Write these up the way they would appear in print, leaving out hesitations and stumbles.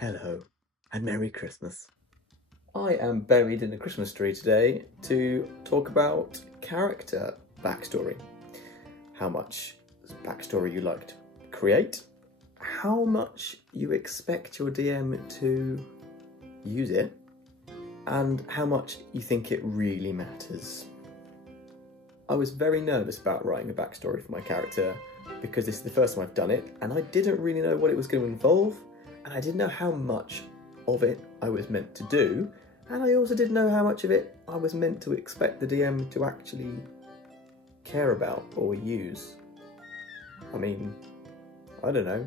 Hello, and Merry Christmas. I am buried in a Christmas tree today to talk about character backstory. How much backstory you like to create, how much you expect your DM to use it, and how much you think it really matters. I was very nervous about writing a backstory for my character because this is the first time I've done it, and I didn't really know what it was going to involve, and I didn't know how much of it I was meant to do, and I also didn't know how much of it I was meant to expect the DM to actually care about or use. I mean, I don't know.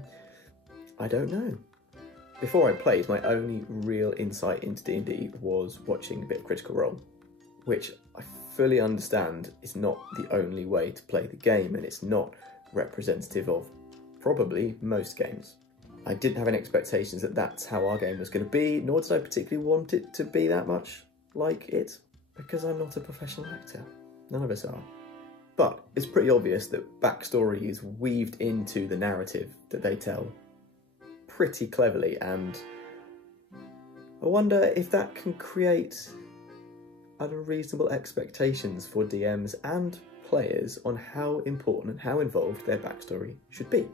I don't know. Before I played, my only real insight into D&D was watching a bit of Critical Role, which I fully understand is not the only way to play the game, and it's not representative of probably most games. I didn't have any expectations that that's how our game was going to be, nor did I particularly want it to be that much like it, because I'm not a professional actor. None of us are. But it's pretty obvious that backstory is weaved into the narrative that they tell pretty cleverly, and I wonder if that can create unreasonable expectations for DMs and players on how important and how involved their backstory should be.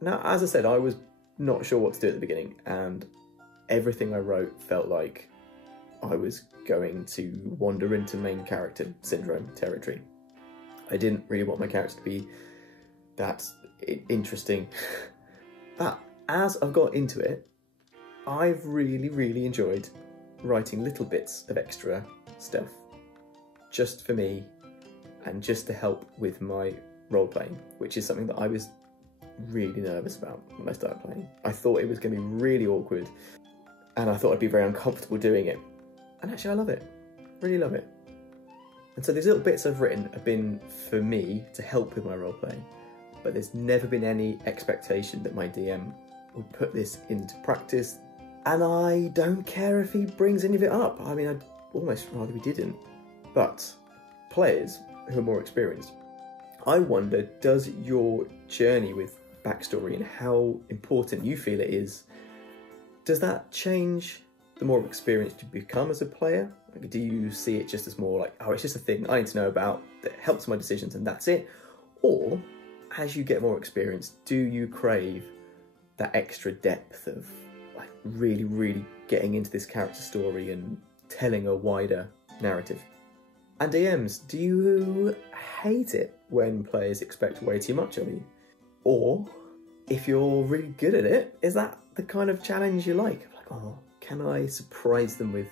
Now, as I said, I was not sure what to do at the beginning, and everything I wrote felt like I was going to wander into main character syndrome territory. I didn't really want my character to be that interesting. But as I've got into it, I've really enjoyed writing little bits of extra stuff just for me and just to help with my role-playing, which is something that I was really nervous about when I started playing. I thought it was going to be really awkward, and I thought I'd be very uncomfortable doing it. And actually I love it. Really love it. And so these little bits I've written have been for me to help with my role-playing, but there's never been any expectation that my DM would put this into practice, and I don't care if he brings any of it up. I mean, I'd almost rather he didn't. But players who are more experienced, I wonder, does your journey with backstory and how important you feel it is, does that change the more experienced you become as a player? Like, do you see it just as more like, oh, it's just a thing I need to know about that helps my decisions and that's it? Or as you get more experienced, do you crave that extra depth of like really getting into this character story and telling a wider narrative? And DMs, do you hate it when players expect way too much of you? Or, if you're really good at it, is that the kind of challenge you like? Like, oh, can I surprise them with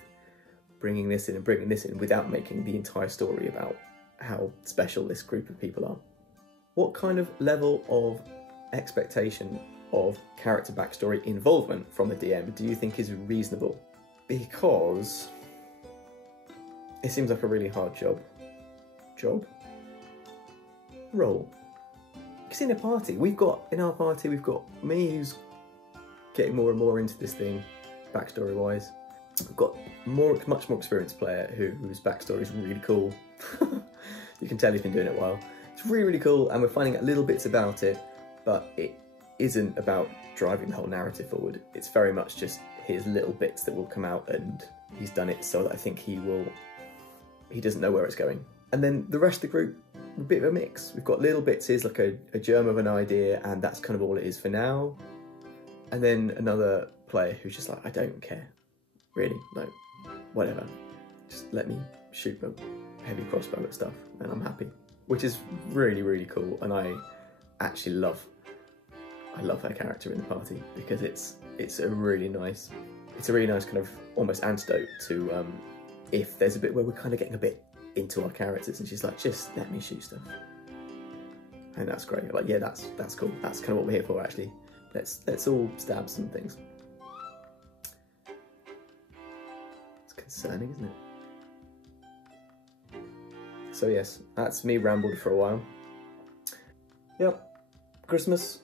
bringing this in and bringing this in without making the entire story about how special this group of people are? What kind of level of expectation of character backstory involvement from the DM do you think is reasonable? Because it seems like a really hard role. Because in our party, we've got me who's getting more and more into this thing, backstory wise. We've got much more experienced player whose backstory is really cool. You can tell he's been doing it a while. It's really cool, and we're finding out little bits about it, but it isn't about driving the whole narrative forward. It's very much just his little bits that will come out, and he's done it so that I think he doesn't know where it's going. And then the rest of the group, a bit of a mix. We've got little bits, here's like a germ of an idea, and that's kind of all it is for now. And then another player who's just like, I don't care, really, like, whatever. Just let me shoot a heavy crossbow at stuff, and I'm happy. Which is really cool, and I actually love her character in the party, because it's a really nice kind of almost antidote to if there's a bit where we're kind of getting a bit into our characters and she's like, just let me shoot stuff. And that's great. Like, yeah, that's cool. That's kind of what we're here for, actually. Let's all stab some things. It's concerning, isn't it? So yes, that's me rambled for a while. Yep, Christmas,